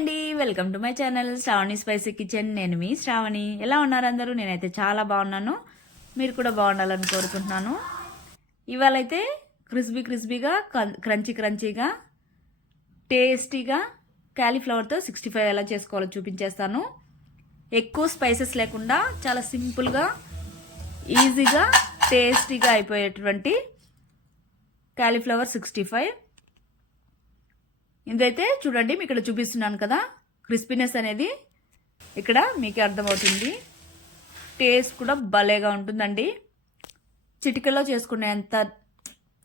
అండి. Welcome to my channel Shravani spicy kitchen. నేను మీ శ్రావణి. ఎలా ఉన్నారు అందరూ? నేనైతే చాలా బాగున్నాను. మీరు కూడా బాగుండాలని కోరుకుంటున్నాను. ఇవాళ అయితే క్రిస్పీ క్రిస్పీగా క్రంచీ క్రంచీగా టేస్టీగా క్యాలీఫ్లవర్తో సిక్స్టీ ఫైవ్ ఎలా చేసుకోవాలో చూపించేస్తాను. ఎక్కువ స్పైసెస్ లేకుండా చాలా సింపుల్గా ఈజీగా టేస్టీగా అయిపోయేటువంటి క్యాలీఫ్లవర్ సిక్స్టీ ఫైవ్. ఇదైతే చూడండి మీకు ఇక్కడ చూపిస్తున్నాను కదా. క్రిస్పీనెస్ అనేది ఇక్కడ మీకు అర్థమవుతుంది. టేస్ట్ కూడా భలేగా ఉంటుందండి. చిటికలో చేసుకునేంత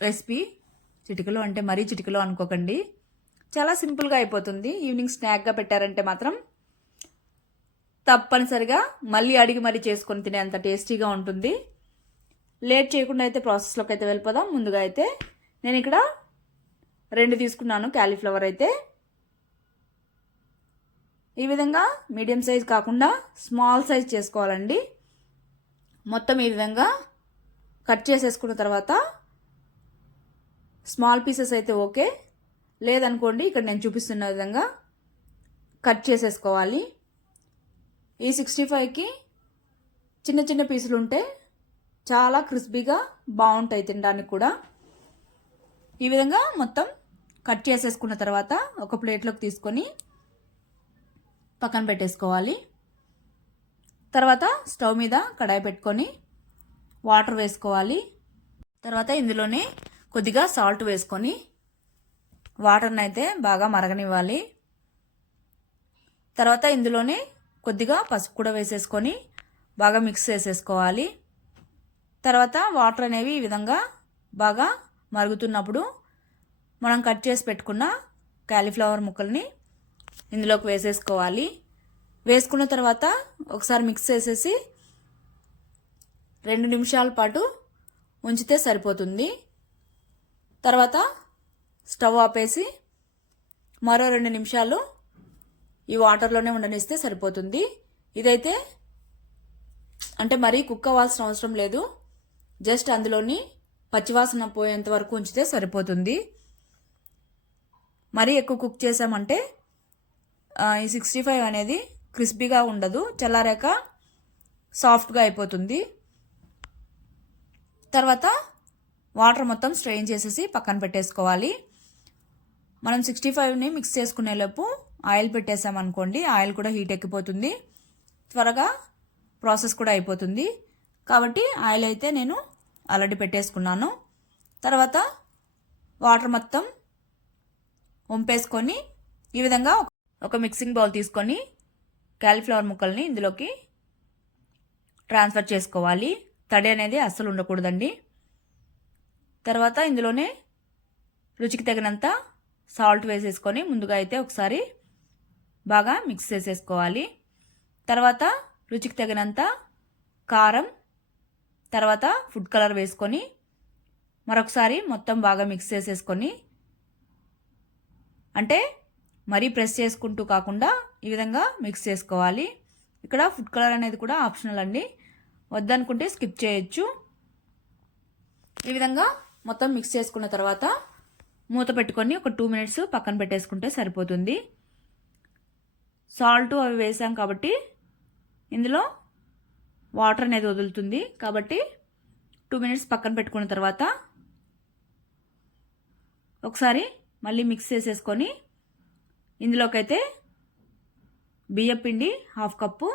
రెసిపీ చిటికలో అంటే మరీ చిటికలో అనుకోకండి. చాలా సింపుల్గా అయిపోతుంది. ఈవినింగ్ స్నాక్గా పెట్టారంటే మాత్రం తప్పనిసరిగా మళ్ళీ అడిగి మరీ చేసుకొని తినేంత టేస్టీగా ఉంటుంది. లేట్ చేయకుండా అయితే ప్రాసెస్లోకి అయితే వెళ్ళిపోదాం. ముందుగా అయితే నేను ఇక్కడ రెండు తీసుకున్నాను క్యాలీఫ్లవర్ అయితే. ఈ విధంగా మీడియం సైజ్ కాకుండా స్మాల్ సైజ్ చేసుకోవాలండి. మొత్తం ఈ విధంగా కట్ చేసేసుకున్న తర్వాత స్మాల్ పీసెస్ అయితే ఓకే. లేదనుకోండి ఇక్కడ నేను చూపిస్తున్న విధంగా కట్ చేసేసుకోవాలి. ఈ సిక్స్టీ ఫైవ్కి చిన్న చిన్న పీసులు ఉంటే చాలా క్రిస్పీగా బాగుంటాయి తినడానికి కూడా. ఈ విధంగా మొత్తం కట్ చేసేసుకున్న తర్వాత ఒక ప్లేట్లోకి తీసుకొని పక్కన పెట్టేసుకోవాలి. తర్వాత స్టవ్ మీద కడాయి పెట్టుకొని వాటర్ వేసుకోవాలి. తర్వాత ఇందులోనే కొద్దిగా సాల్ట్ వేసుకొని వాటర్ని అయితే బాగా మరగనివ్వాలి. తర్వాత ఇందులోనే కొద్దిగా పసుపు కూడా వేసేసుకొని బాగా మిక్స్ చేసేసుకోవాలి. తర్వాత వాటర్ అనేవి ఈ విధంగా బాగా మరుగుతున్నప్పుడు మనం కట్ చేసి పెట్టుకున్న క్యాలీఫ్లవర్ ముక్కల్ని ఇందులోకి వేసేసుకోవాలి. వేసుకున్న తర్వాత ఒకసారి మిక్స్ చేసేసి రెండు నిమిషాల పాటు ఉంచితే సరిపోతుంది. తర్వాత స్టవ్ ఆపేసి మరో రెండు నిమిషాలు ఈ వాటర్లోనే ఉండనిస్తే సరిపోతుంది. ఇదైతే అంటే మరీ కుక్ అవ్వాల్సిన అవసరం లేదు. జస్ట్ అందులోని పచ్చివాసన పోయేంత వరకు ఉంచితే సరిపోతుంది. మరీ ఎక్కువ కుక్ చేసామంటే ఈ సిక్స్టీ ఫైవ్ అనేది క్రిస్పీగా ఉండదు. చల్లారాక సాఫ్ట్గా అయిపోతుంది. తర్వాత వాటర్ మొత్తం స్ట్రెయిన్ చేసేసి పక్కన పెట్టేసుకోవాలి. మనం సిక్స్టీ ఫైవ్ని మిక్స్ చేసుకునేలోపు ఆయిల్ పెట్టేసామనుకోండి ఆయిల్ కూడా హీట్ ఎక్కిపోతుంది. త్వరగా ప్రాసెస్ కూడా అయిపోతుంది. కాబట్టి ఆయిల్ అయితే నేను ఆల్రెడీ పెట్టేసుకున్నాను. తర్వాత వాటర్ మొత్తం వంపేసుకొని ఈ విధంగా ఒక మిక్సింగ్ బౌల్ తీసుకొని క్యాలీఫ్లవర్ ముక్కల్ని ఇందులోకి ట్రాన్స్ఫర్ చేసుకోవాలి. తడి అనేది అస్సలు ఉండకూడదండి. తర్వాత ఇందులోనే రుచికి తగినంత సాల్ట్ వేసేసుకొని ముందుగా అయితే ఒకసారి బాగా మిక్స్ చేసేసుకోవాలి. తర్వాత రుచికి తగినంత కారం తర్వాత ఫుడ్ కలర్ వేసుకొని మరొకసారి మొత్తం బాగా మిక్స్ చేసేసుకొని అంటే మరీ ప్రెస్ చేసుకుంటూ కాకుండా ఈ విధంగా మిక్స్ చేసుకోవాలి. ఇక్కడ ఫుడ్ కలర్ అనేది కూడా ఆప్షనల్ అండి. వద్దనుకుంటే స్కిప్ చేయొచ్చు. ఈ విధంగా మొత్తం మిక్స్ చేసుకున్న తర్వాత మూత పెట్టుకొని ఒక టూ మినిట్స్ పక్కన పెట్టేసుకుంటే సరిపోతుంది. సాల్ట్ అవి వేసాం కాబట్టి ఇందులో వాటర్ అనేది వదులుతుంది. కాబట్టి టూ మినిట్స్ పక్కన పెట్టుకున్న తర్వాత ఒకసారి మళ్ళీ మిక్స్ చేసేసుకొని ఇందులోకైతే బియ్యం పిండి హాఫ్ కప్పు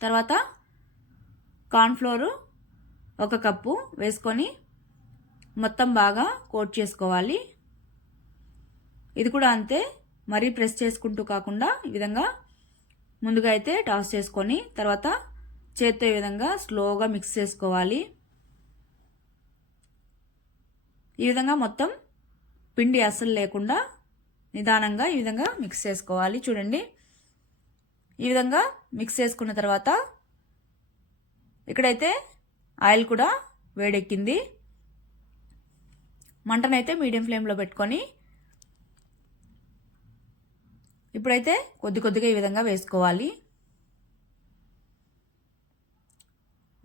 తర్వాత కార్న్ఫ్లోరు ఒక కప్పు వేసుకొని మొత్తం బాగా కోట్ చేసుకోవాలి. ఇది కూడా అంతే మరీ ప్రెస్ చేసుకుంటూ కాకుండా ఈ విధంగా ముందుగా అయితే టాస్ చేసుకొని తర్వాత చేత్తో ఈ విధంగా స్లోగా మిక్స్ చేసుకోవాలి. ఈ విధంగా మొత్తం పిండి అస్సలు లేకుండా నిదానంగా ఈ విధంగా మిక్స్ చేసుకోవాలి. చూడండి. ఈ విధంగా మిక్స్ చేసుకున్న తర్వాత ఇక్కడైతే ఆయిల్ కూడా వేడెక్కింది. మంటనైతే మీడియం ఫ్లేమ్లో పెట్టుకొని ఇప్పుడైతే కొద్ది కొద్దిగా ఈ విధంగా వేసుకోవాలి.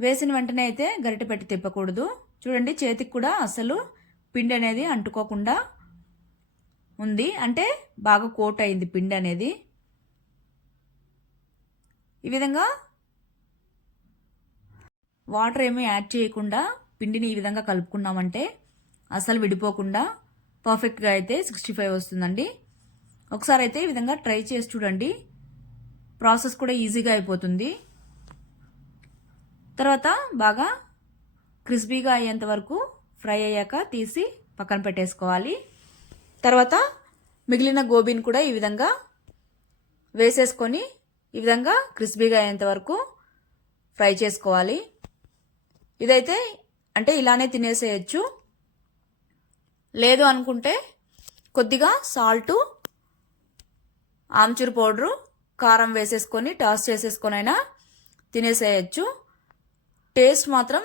వేసిన వెంటనే అయితే గరిటె పెట్టి తిప్పకూడదు. చూడండి చేతికి కూడా అసలు పిండి అనేది అంటుకోకుండా ఉంది. అంటే బాగా కోట్ అయింది పిండి అనేది. ఈ విధంగా వాటర్ ఏమీ యాడ్ చేయకుండా పిండిని ఈ విధంగా కలుపుకున్నామంటే అసలు విడిపోకుండా పర్ఫెక్ట్గా అయితే సిక్స్టీ ఫైవ్ వస్తుందండి. ఒకసారి అయితే ఈ విధంగా ట్రై చేసి చూడండి. ప్రాసెస్ కూడా ఈజీగా అయిపోతుంది. తర్వాత బాగా క్రిస్పీగా అయ్యేంత వరకు ఫ్రై అయ్యాక తీసి పక్కన పెట్టేసుకోవాలి. తర్వాత మిగిలిన గోబీని కూడా ఈ విధంగా వేసేసుకొని ఈ విధంగా క్రిస్పీగా అయ్యేంత వరకు ఫ్రై చేసుకోవాలి. ఇదైతే అంటే ఇలానే తినేసేయచ్చు. లేదు అనుకుంటే కొద్దిగా సాల్టు ఆమ్చూర్ పౌడరు కారం వేసేసుకొని టాస్ చేసేసుకొని అయినా తినేసేయచ్చు. టేస్ట్ మాత్రం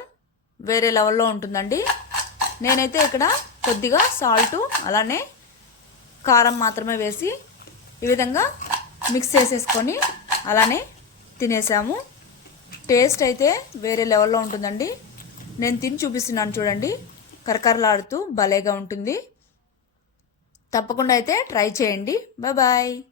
వేరే లెవెల్లో ఉంటుందండి. నేనైతే ఇక్కడ కొద్దిగా సాల్టు అలానే కారం మాత్రమే వేసి ఈ విధంగా మిక్స్ చేసేసుకొని అలానే తినేసాము. టేస్ట్ అయితే వేరే లెవెల్లో ఉంటుందండి. నేను తిని చూపిస్తున్నాను చూడండి. కరకరలాడుతూ భలేగా ఉంటుంది. తప్పకుండా అయితే ట్రై చేయండి. బాయ్